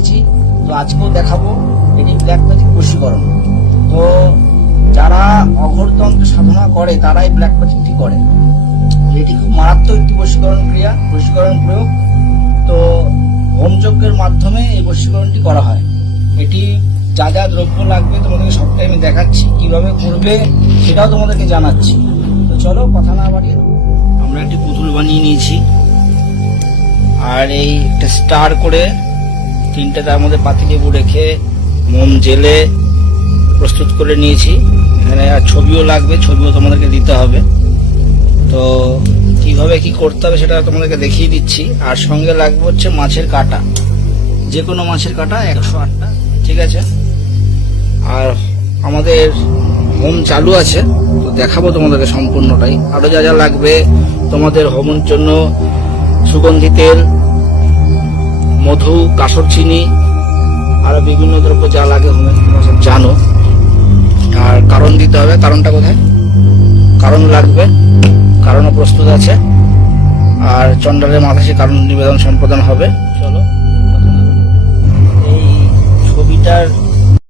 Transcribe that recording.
দেখিয়েছি, তো আজকেও দেখাবো। এটি ব্ল্যাক ম্যাজিক বশীকরণ। তো যারা অঘোরতন্ত্র সাধনা করে তারাই ব্ল্যাক ম্যাজিকটি করে। এটি খুব মারাত্মক একটি বশীকরণ ক্রিয়া, বশীকরণ প্রয়োগ। তো হোমযজ্ঞের মাধ্যমে এই বশীকরণটি করা হয়। এটি যা যা দ্রব্য লাগবে তোমাদেরকে সবটাই আমি দেখাচ্ছি, কিভাবে করবে সেটাও তোমাদেরকে জানাচ্ছি। তো চলো কথা না বাড়িয়ে, আমরা একটি পুতুল বানিয়ে নিয়েছি, আর এই একটা স্টার করে তিনটে তার মধ্যে পাতিলেবু রেখে মোম জেলে প্রস্তুত করে নিয়েছি। এখানে আর ছবিও লাগবে, ছবিও তোমাদেরকে দিতে হবে। তো কিভাবে কি করতে হবে সেটা তোমাদেরকে দেখিয়ে দিচ্ছি। আর সঙ্গে লাগবে হচ্ছে মাছের কাঁটা, যে কোনো মাছের কাঁটা 108টা, ঠিক আছে। আর আমাদের হোম চালু আছে, তো দেখাবো তোমাদেরকে সম্পূর্ণটাই। আরো যা যা লাগবে তোমাদের হোমের জন্য: সুগন্ধি তেল, মধু, কাসর চিনি, আরো বিভিন্ন দ্রব্য যা লাগে হোমে তোমরা সব জানো। আর কারণ দিতে হবে, কারণটা কোথায়? কারণ লাগবে, কারণও প্রস্তুত আছে। আর চন্ডালের মাথা সে কারণ নিবেদন সম্পাদন হবে। চলো, এই ছবিটার